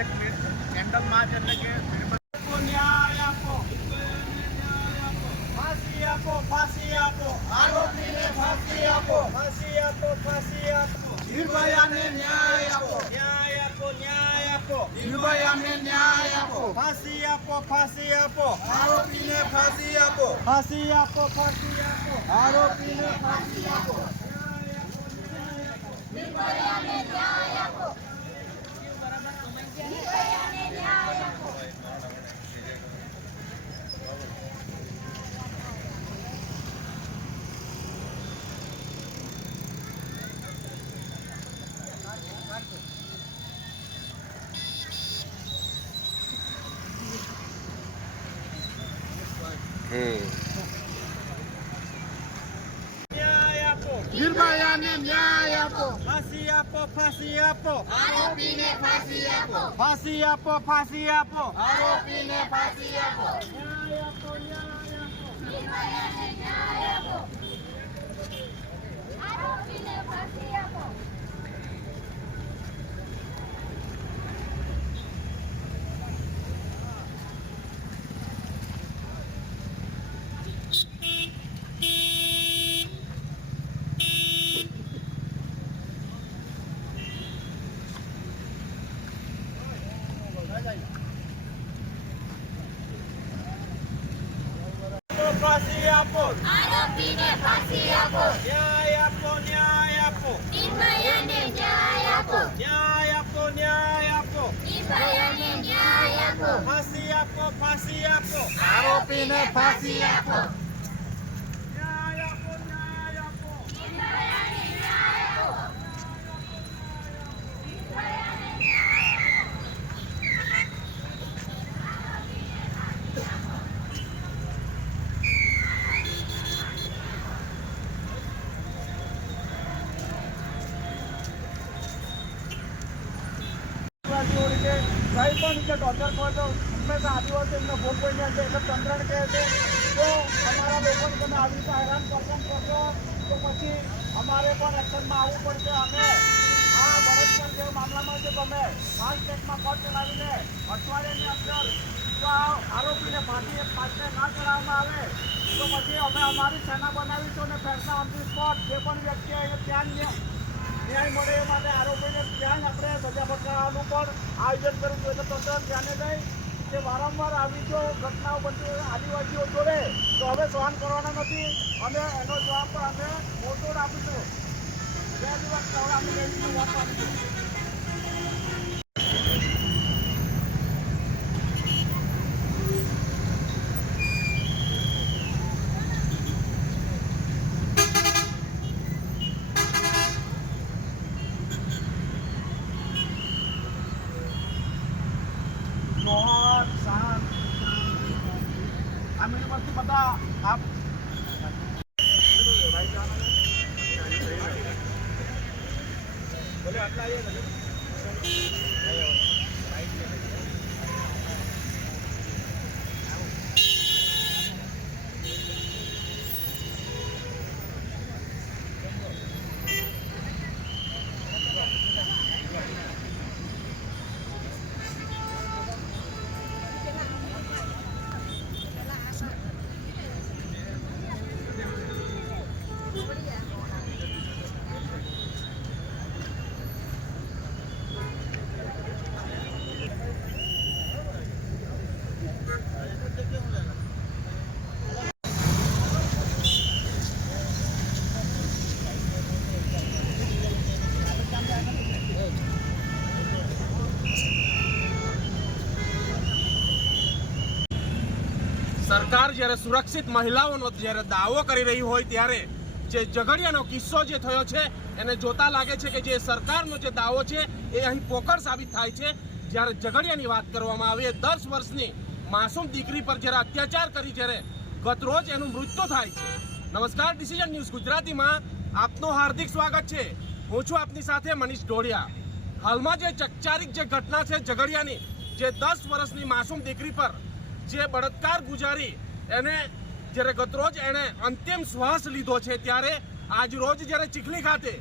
એક candle March એટલે કે ન્યાય આપો. ફાંસી આપો ફાંસી આપો. આરોપીને ફાંસી આપો. ફાંસી આપો ફાંસી આપો. નિર્ભયાને ન્યાય આપો. ન્યાય આપો ન્યાય આપો. નિર્ભયાને ન્યાય આપો. ફાંસી આપો ફાંસી આપો. આરોપીને ફાંસી આપો. ફાંસી આપો ફાંસી આપો. આરોપીને ફાંસી આપો. ન્યાય 嗯 ફાંસી આપો. આરોપીને ફાંસી આપો. ફાંસી આપો ફાંસી આપો. આરોપીને ફાંસી આપો. ન્યાય આપો ન્યાય આપો ન્યાય આપો આરોપીને ફાંસી આપો. આપો. આરોપીને ફાંસી આપો. ન્યાય આપો ન્યાય આપો. નિર્ભયાને ન્યાય આપો. ન્યાય આપો ન્યાય આપો. નિર્ભયાને ન્યાય આપો. ફાંસી આપો ફાંસી આપો. આરોપીને ફાંસી આપો ન્યાય આપો ન્યાય આપો નિર્ભયાને ન્યાય આપો આદિવાસીઓ રીતે કંઈ પણ રીતે ટોર્ચર કરો તો હંમેશા આદિવાસી એમનો ભોગ બની છે. એટલે તંત્રને કહે છે તો અમારા લોકોને તમે આવી રીતે હેરાન પરેશાન કરશો, તો પછી અમારે પણ એક્શનમાં આવવું પડશે. અમે આ બળાત્કાર જેવા મામલામાં છે તમે પાંચ સ્ટેટમાં કોર્ટ ચલાવીને અઠવાડિયાની અંદર જો આ આરોપીને ફાંસી ફાંસીને ના ચડાવવામાં આવે, તો પછી અમે અમારી સેના બનાવીશું અને ફેસલા ઓન ધી સ્પોટ જે પણ વ્યક્તિ હોય એને ત્યાં ન્યાય મળે એ માટે આરોપીને જ આપણે સજા ફટકારવાનું પણ આયોજન કરવું જોઈએ તો તંત્ર ધ્યાને લઈ કે વારંવાર આવી જો ઘટનાઓ બનતી આદિવાસીઓ જોડે, તો હવે સહન કરવાના નથી. અને એનો જવાબ પણ અમે મોટો આપીશું. બે દિવસ હવે અમે લઈશું વાત આપીશું લોહર શાંત આ મીણબત્તી બધા આપ બોલે સરકાર જ્યારે સુરક્ષિત મહિલાઓનો જ્યારે દાવો કરી રહી હોય ત્યારે જે ઝઘડિયાનો કિસ્સો જે થયો છે, એને જોતા લાગે છે કે જે સરકારનો જે દાવો છે, એ અહીં પોકળ સાબિત થાય છે. જ્યારે ઝઘડિયાની વાત કરવામાં આવે દસ વર્ષની માસૂમ દીકરી પર જ્યારે અત્યાચાર કરી જ્યારે ગતરોજ એનું મૃત્યુ થાય છે. નમસ્કાર ડિસિઝન ન્યૂઝ ગુજરાતીમાં આપનું હાર્દિક સ્વાગત છે. હું છું આપની સાથે મનીષ ઢોળિયા. હાલમાં જે ચકચારિક જે ઘટના છે ઝઘડિયાની, જે દસ વર્ષની માસૂમ દીકરી પર જે બળાત્કાર ગુજારી એને જ્યારે ગતરોજ એણે અંતિમ શ્વાસ લીધો છે ત્યારે આજ રોજ જ્યારે ચીખલી ખાતે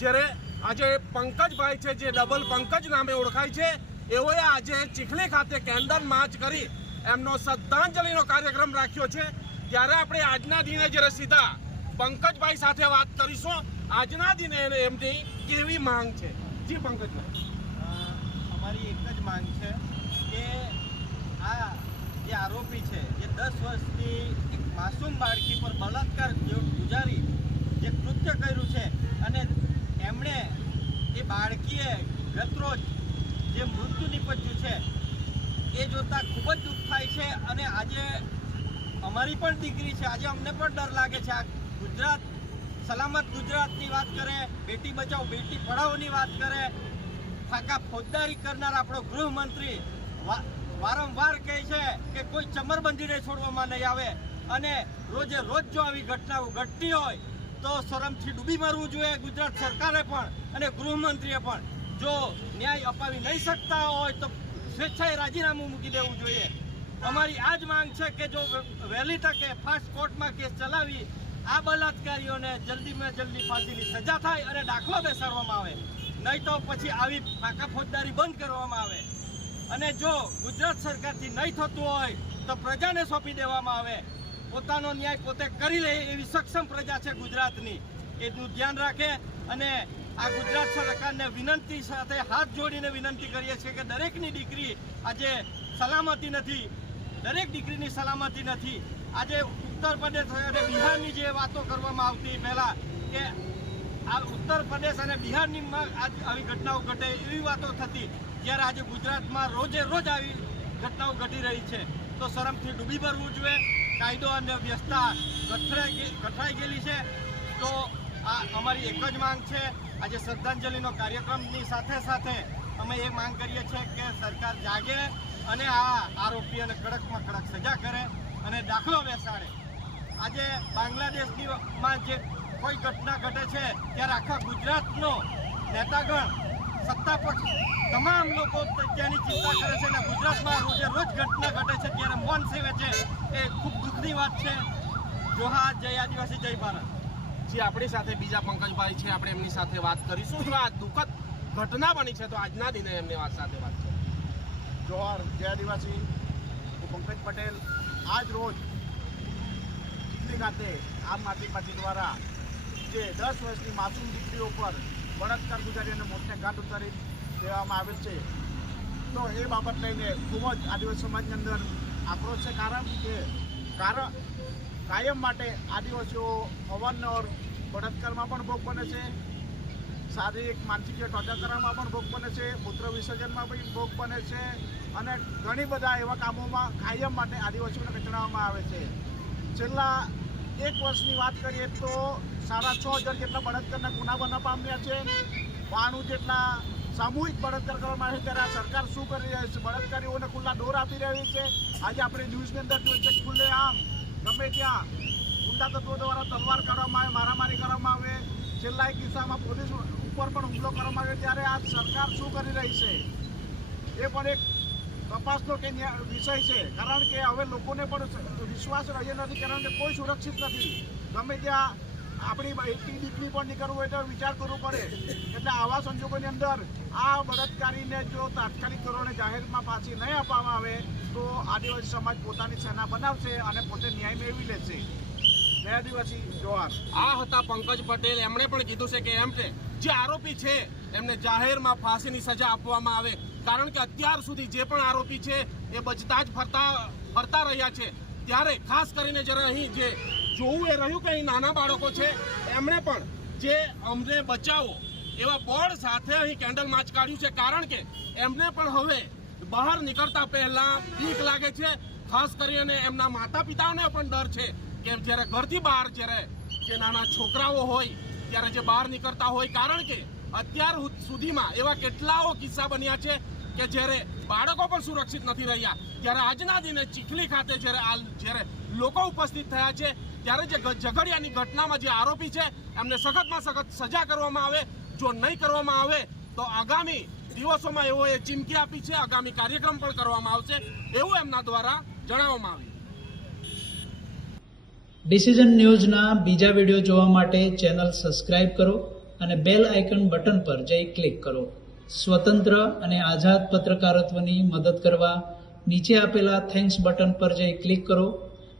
જ્યારે આજે પંકજભાઈ છે, જે ડબલ પંકજ નામે ઓળખાય છે, એઓએ આજે ચીખલી ખાતે કેન્ડલ માર્ચ કરી એમનો શ્રદ્ધાંજલિનો કાર્યક્રમ રાખ્યો છે. ત્યારે આપણે આજના દિને જ્યારે સીધા પંકજભાઈ સાથે વાત કરીશું, આજના દિને એને એમની કેવી માંગ છે? જી પંકજભાઈ. અમારી એક જ માંગ છે કે આ જે આરોપી છે, જે દસ વર્ષની એક માસૂમ બાળકી પર બળાત્કાર ગુજારી, જે કૃત્ય કર્યું છે અને એમણે એ બાળકીએ ગતરોજ જે મૃત્યુ નિપજ્યું છે, એ જોતાં ખૂબ જ દુઃખ થાય છે અને આજે અમારી પણ દીકરી છે, આજે અમને પણ ડર લાગે છે. આ ગુજરાત, સલામત ગુજરાતની વાત કરે, બેટી બચાવ, બેટી પઢાઓની વાત કરે, ફાકા ફોજદારી કરનાર આપણો ગૃહમંત્રી વારંવાર કહે છે કે કોઈ ચમરબંધીને છોડવામાં નહીં આવે. અને રોજે રોજ જો આવી ઘટનાઓ ઘટતી હોય, તો શરમથી ડૂબી મરવું જોઈએ ગુજરાત સરકારે પણ અને ગૃહમંત્રીએ પણ. જો ન્યાય અપાવી નહીં શકતા હોય, તો સ્વેચ્છાએ રાજીનામું મૂકી દેવું જોઈએ. અમારી આ જ માંગ છે કે જો વહેલી તકે ફાસ્ટ કોર્ટમાં કેસ ચલાવી, આ બલાત્કારીઓને જલ્દીમાં જલ્દી ફાંસીની સજા થાય અને દાખલો બેસાડવામાં આવે. નહીં તો પછી આવી પાકા ફોજદારી બંધ કરવામાં આવે. અને જો ગુજરાત સરકારથી નહીં થતું હોય તો પ્રજાને સોંપી દેવામાં આવે. પોતાનો ન્યાય પોતે કરી લે એવી સક્ષમ પ્રજા છે ગુજરાતની. એનું ધ્યાન રાખે અને આ ગુજરાત સરકારને વિનંતી સાથે હાથ જોડીને વિનંતી કરીએ છીએ કે દરેકની દીકરી આજે સલામતી નથી. દરેક દીકરીની સલામતી નથી. આજે ઉત્તર પ્રદેશ અને બિહારની જે વાતો કરવામાં આવતી પહેલાં કે આ ઉત્તર પ્રદેશ અને બિહારની આવી ઘટનાઓ ઘટે એવી વાતો થતી. જ્યારે આજે ગુજરાતમાં રોજે રોજ આવી ઘટનાઓ ઘટી રહી છે, તો શરમથી ડૂબી ભરવું જોઈએ. કાયદો અને વ્યવસ્થા ગઠરાઈ ગે- ગઠરાઈ ગયેલી છે. તો આ અમારી એક જ માંગ છે. આજે શ્રદ્ધાંજલિનો કાર્યક્રમની સાથે સાથે અમે એ માંગ કરીએ છીએ કે સરકાર જાગે અને આ આરોપીઓને કડકમાં કડક સજા કરે અને દાખલો બેસાડે. આજે બાંગ્લાદેશની માં જે કોઈ ઘટના ઘટે છે, ત્યારે આખા ગુજરાતનો નેતાગણ સત્તા પક્ષ તમામ લોકો ત્યાંની ચિંતા કરે છે અને ગુજરાતમાં રોજે રોજ ઘટના ઘટે છે ત્યારે મૌન સેવે છે. એ ખૂબ દુઃખની વાત છે. જોહા જય આદિવાસી જય ભારત. જે આપણી સાથે બીજા પંકજભાઈ છે આપણે એમની સાથે વાત કરીશું. જો આ દુઃખદ ઘટના બની છે? તો આજના દિને એમની વાત સાથે વાત છે જોહર જય આદિવાસી. હું પંકજ પટેલ. આજ રોજ ચીખલી ખાતે આમ આદમી પાર્ટી દ્વારા જે દસ વર્ષની માસૂમ દીકરીઓ પર બળાત્કાર ગુજારી અને મોતને ઘાટ ઉતારી દેવામાં આવેલ છે. તો એ બાબત લઈને ખૂબ જ આદિવાસી સમાજની અંદર આક્રોશ છે. કારણ કે કારણ કાયમ માટે આદિવાસીઓ અવારનવાર બળાત્કારમાં પણ ભોગ બને છે. શારીરિક, માનસિક ટોર્ચર કરવામાં પણ ભોગ બને છે. મૂત્ર વિસર્જનમાં પણ ભોગ બને છે. અને ઘણી બધા એવા કામોમાં કાયમ માટે આદિવાસીઓને કચડાવવામાં આવે છે. છેલ્લા એક વર્ષની વાત કરીએ તો સાડા છ હજાર જેટલા બળાત્કારના ગુના બના પામ્યા છે. બાણું જેટલા સામૂહિક બળાત્કાર કરવામાં આવે છે ત્યારે આ સરકાર શું કરી રહી છે? બળાત્કારીઓને ખુલ્લા દોર આપી રહી છે. આજે આપણે ન્યૂઝની અંદર જોઈએ છે, ખુલ્લે આમ, ગમે ત્યાં ગુંડા તત્વો દ્વારા તલવાર કરવામાં આવે, મારામારી કરવામાં આવે, છેલ્લા એક કિસ્સામાં પોલીસ ઉપર પણ હુમલો કરવામાં આવ્યો ત્યારે આ સરકાર શું કરી રહી છે? એ પણ એક તપાસનો કે વિષય છે. કારણ કે હવે લોકોને પણ વિશ્વાસ રહ્યો નથી, કારણ કે કોઈ સુરક્ષિત નથી. ગમે ત્યાં આપણી બેટી દીકરી પણ નીકળવું હોય તો વિચાર કરવો પડે. એટલે આવા સંજોગોની અંદર આ બળાત્કારીને જો તાત્કાલિક ધોરણે જાહેરમાં પાછી નહીં આપવામાં આવે, તો આદિવાસી સમાજ પોતાની સેના બનાવશે અને પોતે ન્યાય મેળવી લેશે. જય આદિવાસી જોહાર આ હતા પંકજ પટેલ. એમણે પણ કીધું છે કે એમ છે, જે આરોપી છે, એમને જાહેરમાં ફાંસીની સજા આપવામાં આવે. કારણ કે અત્યાર સુધી જે પણ આરોપી છે, એ બચતા જ ફરતા ફરતા રહ્યા છે. ત્યારે ખાસ કરીને જ્યારે અહીં જે જોવું એ રહ્યું કે અહીં નાના બાળકો છે. એમણે પણ જે અમને બચાવો એવા બોર્ડ સાથે અહીં કેન્ડલ માર્ચ કાઢ્યું છે. કારણ કે એમને પણ હવે બહાર નીકળતા પહેલાં બીક લાગે છે. ખાસ કરીને એમના માતા પિતાઓને પણ ડર છે કે જ્યારે ઘરથી બહાર જ્યારે જે નાના છોકરાઓ હોય, ત્યારે જે બહાર નીકળતા હોય, કારણ કે અત્યાર સુધીમાં એવા કેટલાઓ કિસ્સા બન્યા છે કે જ્યારે બાળકો પણ સુરક્ષિત નથી રહ્યા, ત્યારે આજના દિને ચીખલી ખાતે જ્યારે આ જ્યારે લોકો ઉપસ્થિત થયા છે. ત્યારે જે ઝઘડિયાની ઘટનામાં જે આરોપી છે, એમને સખતમાં સખત સજા કરવામાં આવે, જો નહીં કરવામાં આવે, તો આગામી દિવસોમાં એવો ચીમકી આપી છે. આગામી કાર્યક્રમ પણ કરવામાં આવશે એવું એમના દ્વારા જણાવવામાં આવ્યું. ડિસિઝન ન્યૂઝના બીજા વીડિયો જોવા માટે ચેનલ સબસ્ક્રાઇબ કરો અને બેલ આઇકન બટન પર જઈ ક્લિક કરો. સ્વતંત્ર અને આઝાદ પત્રકારત્વની મદદ કરવા નીચે આપેલા થેન્ક્સ બટન પર જઈ ક્લિક કરો.